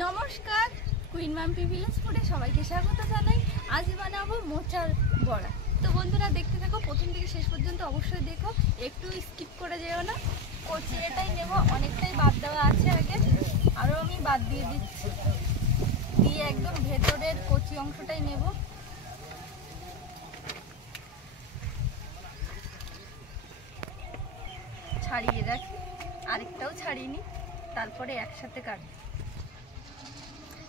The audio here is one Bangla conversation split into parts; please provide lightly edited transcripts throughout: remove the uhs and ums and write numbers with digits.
নমস্কার, কুইন মাম্পি ভিলেজ ফুডে সবাইকে স্বাগত জানাই। আজ বানাবো মোচার বড়া। তো বন্ধুরা দেখতে থাকো, প্রথম থেকে শেষ পর্যন্ত অবশ্যই দেখো, একটু স্কিপ করে যেও না। কচি এটাই নেব, অনেকটাই বাদ দেওয়া আছে আগে, আরও আমি বাদ দিয়ে দিচ্ছি। দিয়ে একদম ভেতরের কচি অংশটাই নেব। ছাড়িয়ে রাখি, আরেকটাও ছাড়িয়ে নিই, তারপরে একসাথে কাটবো।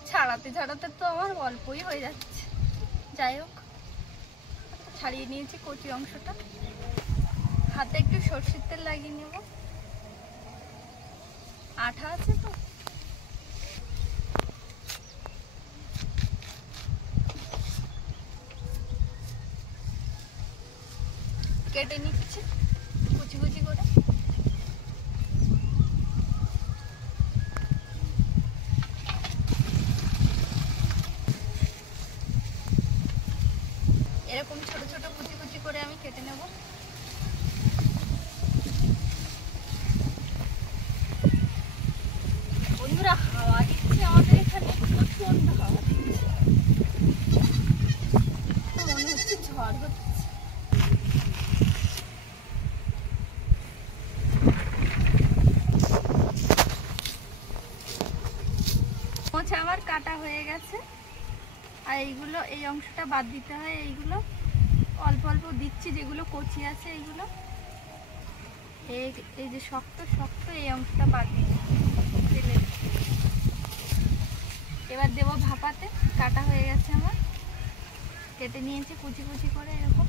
ছাড়াতে ছাড়াতে তো আমার অল্পই হয়ে যাচ্ছে। যাই হোক, ছাড়িয়ে নিয়েছি কচি অংশটা। হাতে একটু সরষের তেল লাগিয়ে নেব, আঠা আছে তো। কেটে নিচ্ছি কুচি কুচি করে। এরকম ছোট ছোট কুচি কুচি করে আমি কেটে নেব। বন্ধুরা, হাওয়া দিচ্ছে আমাদের এখানে, প্রচন্ড হাওয়া দিচ্ছে, মনে হচ্ছে ঝড় হচ্ছে। মোচা আমার কাটা হয়ে গেছে, আর এইগুলো, এই অংশটা বাদ দিতে হয়। এইগুলো অল্প অল্প দিচ্ছি, যেগুলো কচি আছে এইগুলো। এই যে শক্ত শক্ত এই অংশটা বাদ দিচ্ছি। এবার দেব ভাপাতে। কাটা হয়ে গেছে আমার, কেটে নিয়েছি কুচি কুচি করে এরকম।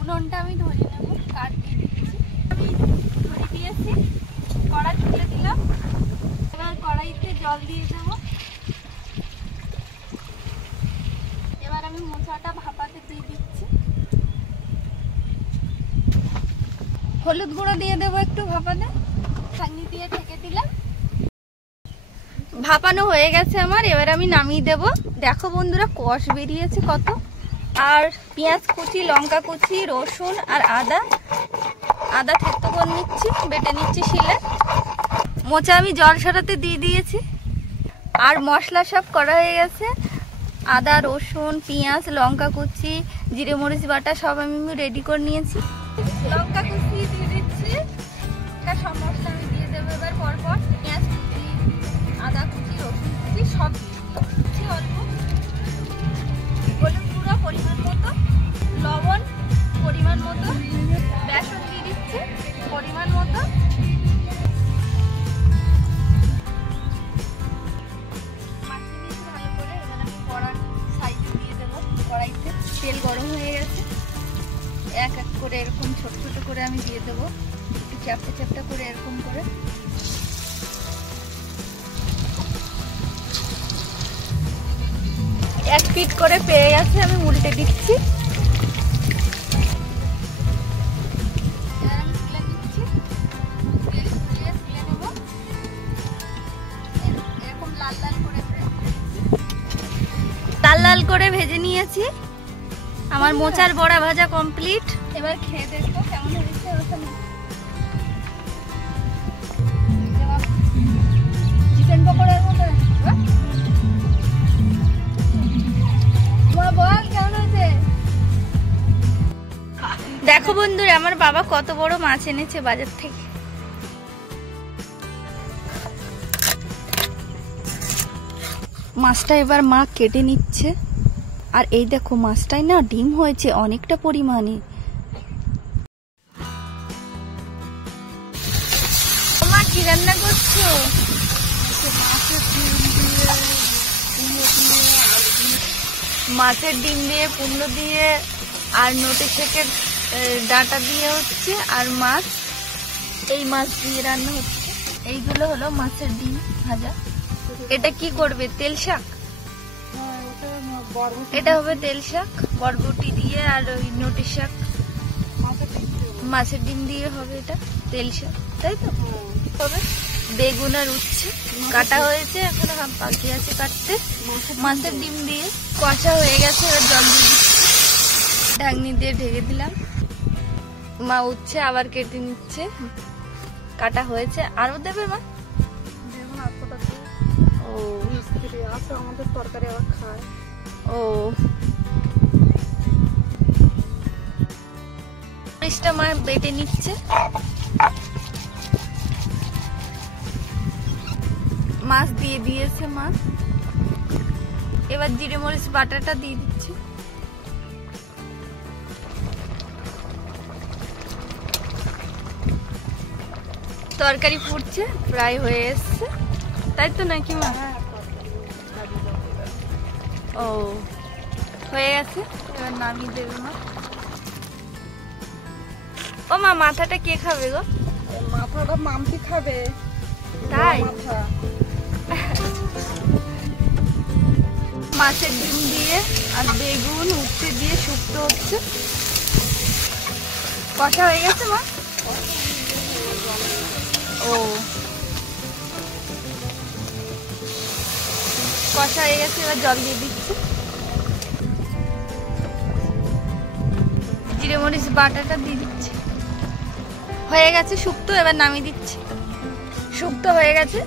উনুনটা আমি ধরিয়ে নেব, কাঠ দিয়ে দিচ্ছি। আমি ধরিয়ে দিয়েছি, কড়াই তুলে দিলাম। এবার কড়াইতে জল দিয়ে দেব। এবার আমি মোচাটা ভাপাতে দিয়ে দিচ্ছি। হলুদ গুঁড়ো দিয়ে দেবো একটু ভাপাতে, ছাঁকনি দিয়ে ঢেকে দিলাম। ভাপানো হয়ে গেছে আমার, এবার আমি নামিয়ে দেব। দেখো বন্ধুরা, কষ বেরিয়েছে কত। আর পেঁয়াজ কুচি, লঙ্কা কুচি, রসুন আর আদা থেতো করে নিচ্ছি, বেটে নিচ্ছি শিলে। মোচা আমি জল সরাতে দিয়ে দিয়েছি, আর মশলা সব করা হয়ে গেছে। আদা, রসুন, পেঁয়াজ, লঙ্কা কুচি, জিরে মরিচ বাটা সব আমি রেডি করে নিয়েছি। লঙ্কা কুচি দিয়ে দিচ্ছি, এটা সব মশলা আমি দিয়ে দেবো এবার পরপর। পেঁয়াজ কুচি, আদা কুচি, রসুন কুচি সব দিয়ে দিচ্ছি অল্প। হলুদ গুঁড়ো পরিমাণ মতো, লবণ পরিমাণ মতো, বেসন দিয়ে দিচ্ছি পরিমাণ মতো। তেল গরম হয়ে গেছে, এক এক করে এরকম ছোট ছোট করে আমি দিয়ে দেবো, একটু চ্যাপটা চ্যাপটা করে এরকম করে। এক পিঠ করে পেয়ে গেছে, আমি উল্টে দিচ্ছি। এরকম লাল লাল করে লাল করে ভেজে নিয়েছি। আমার মোচার বড়া ভাজা কমপ্লিট। এবার খেয়ে দেখবো কেমন হয়েছে। চিকেন পকোড়ার মতো বল, কেমন হয়েছে? দেখো বন্ধুরা, আমার বাবা কত বড় মাছ এনেছে বাজার থেকে। মাছটা এবার মা কেটে নিচ্ছে। আর এই দেখো, মাছটায় না ডিম হয়েছে অনেকটা পরিমাণে। মা কি রান্না করছো? মাছের ডিম দিয়ে, কুমড়ো দিয়ে, আর নোটে শেকের ডাঁটা দিয়ে হচ্ছে, আর মাছ, এই মাছ দিয়ে রান্না হচ্ছে। এইগুলো হলো মাছের ডিম ভাজা। এটা কি করবে? তেল শাক। এটা হবে তেল শাক, বরবটি দিয়ে আর ওই নোটে শাক, মাছের ডিম দিয়ে হবে এটা তেল শাক, তাই তো? হবে বেগুন আর উচ্ছে কাটা হয়েছে, এখন বাকি আছে কাটতে। মাছের ডিম দিয়ে কষা হয়ে গেছে, এবার জল দিয়ে দিচ্ছি, ঢাকনি দিয়ে ঢেকে দিলাম। মা উচ্ছে আবার কেটে নিচ্ছে, কাটা হয়েছে। আরো দেবে মা? মাছ আমাদের তরকারি আবার খায়। ও মরিচটা মা বেটে নিচ্ছে। মাছ দিয়ে দিয়েছে মা, এবার জিরে মরিচ বাটাটা দিয়ে দিচ্ছে। তরকারি ফুটছে, প্রায় হয়ে এসছে, তাই তো নাকি মা? ও হয়ে গেছে, এবার নামিয়ে দেবে মা। ও মা, মাথাটা কে খাবে গো? মাথাটা মাম্পি খাবে। তাই? মাথা মাছের ডিম দিয়ে আর বেগুন উচ্ছে দিয়ে শুক্তো হচ্ছে। কষা হয়ে গেছে মা? ও কষা হয়ে গেছে, এবার জল দিয়ে দিচ্ছি। জিরে মরিচ বাটাটা দিয়ে দিচ্ছি। হয়ে গেছে শুক্তো, এবার নামিয়ে দিচ্ছি। শুক্তো হয়ে গেছে,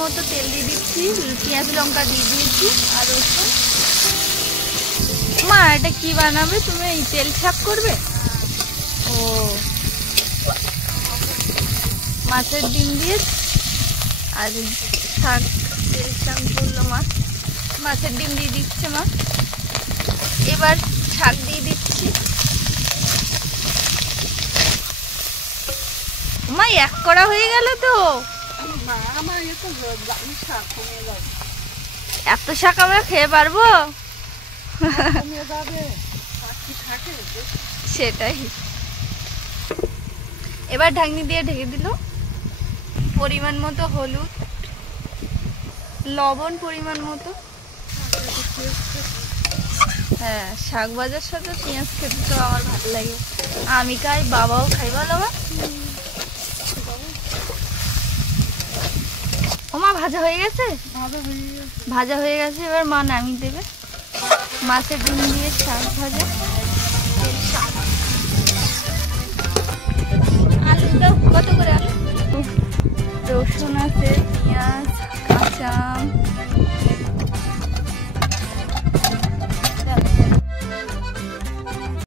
মতো তেল দিয়ে দিচ্ছি, পেঁয়াজ লঙ্কা দিয়ে দিয়েছি আর রসুন। মা এটা কি বানাবে তুমি? এই তেল শাক করবে? ও মাছের ডিম দিয়ে আর শাক, তেল শাক বললো মা। মাছের ডিম দিয়ে দিচ্ছে মা, এবার শাক দিয়ে দিচ্ছি। মা এক করা হয়ে গেল তো। এত শাক আমরা খেয়ে পারবো? সেটাই। এবার ঢাকনি দিয়ে ঢেকে দিল। পরিমাণ মতো হলুদ, লবণ পরিমাণ মতো। হ্যাঁ, শাক ভাজার সাথে পেঁয়াজ খেতে তো আমার ভালো লাগে। আমি খাই, বাবাও খাই। বলো মা। ওমা ভাজা হয়ে গেছে? ভাজা হয়ে গেছে, এবার মা নামিয়ে দেবে। মাছের ডিম দিয়ে শাক ভাজা। আলু দাও, কত করে?